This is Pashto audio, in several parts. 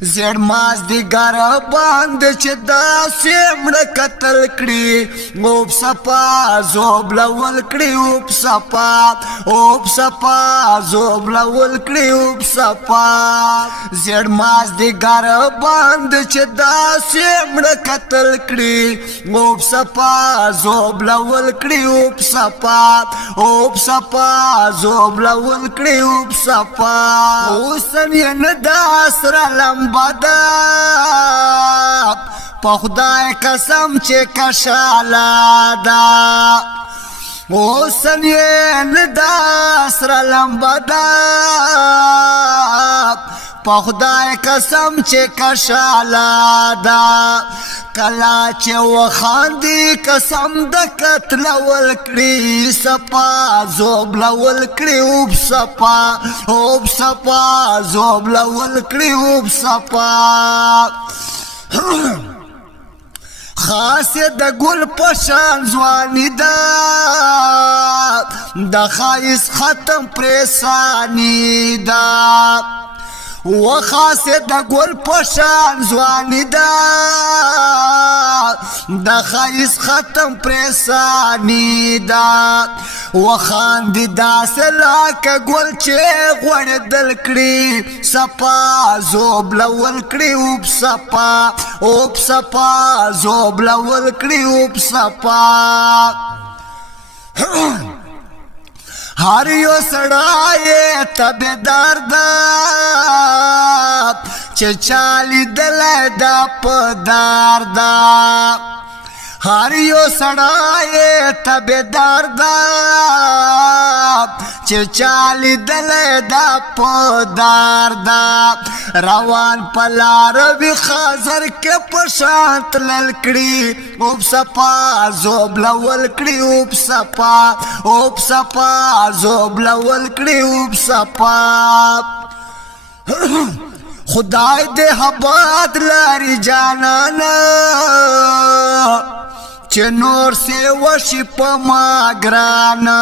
زیړ مازدیګر باندې چې داسې مړه قتل کړي اوب سپا زوبلول کړي اوب سپا زوبلول کړي اوب سپا زیړ مازدیګر باندې چې داسې مړه قتل کړي اوب سپا زوبلول کړي اوب سپا زوبلول کړي اوب سپا اوسن یې نه د اسره لمبه ده په خدای قسم چې کشاله ده اوسن یې نه د اسره لمبه ده په خدای قسم چې کشاله ده کلا چې وخاندي قسم د قتلول کړي سپا زوبلول کړي اوب سپا زوبلول کړي اوب سپا خاص د ګل پشان ځواني ده د خایس ختم پریسانی ده و خاص د ګل پشان ځواني ده د خایس ختم پریسانی ده و خاندي داسې لکه ګل چې غوړېدل کړي سپا زوبلول کړي اوب سپا زوبلول کړي اوب سپا هر یو سړی تابعدار ده چې چا لیدلی ده په دار ده هر یو سړی تابعدار ده چې چا لیدلی ده په دار ده روان په لاره وي خاصر کې په شان تلل کړي اوب سپا زوبلول کړي اوب سپا زوبلول کړي اوب سپا خدای دې حباد لري جانانا چې نور سے وشي په ما ګرانا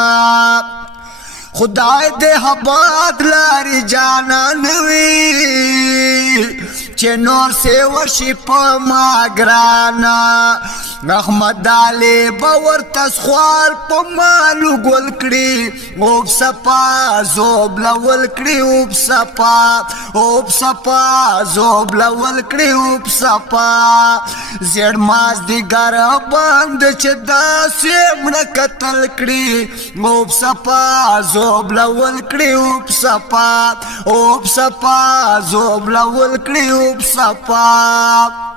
خدای دې حباد لري جانان وي چې نور سے وشي په ما ګرانا احمد علي باور تسخوار په مالو ګل کړي اوب سپا زوبلول کړي اوب سپا زوبلول کړي اوب سپا زیړ مازدیګر باندې چې داسې مړه قتل کړي اوب سپا زوبلول کړي اوب سپا زوبلول کړي اوب سپا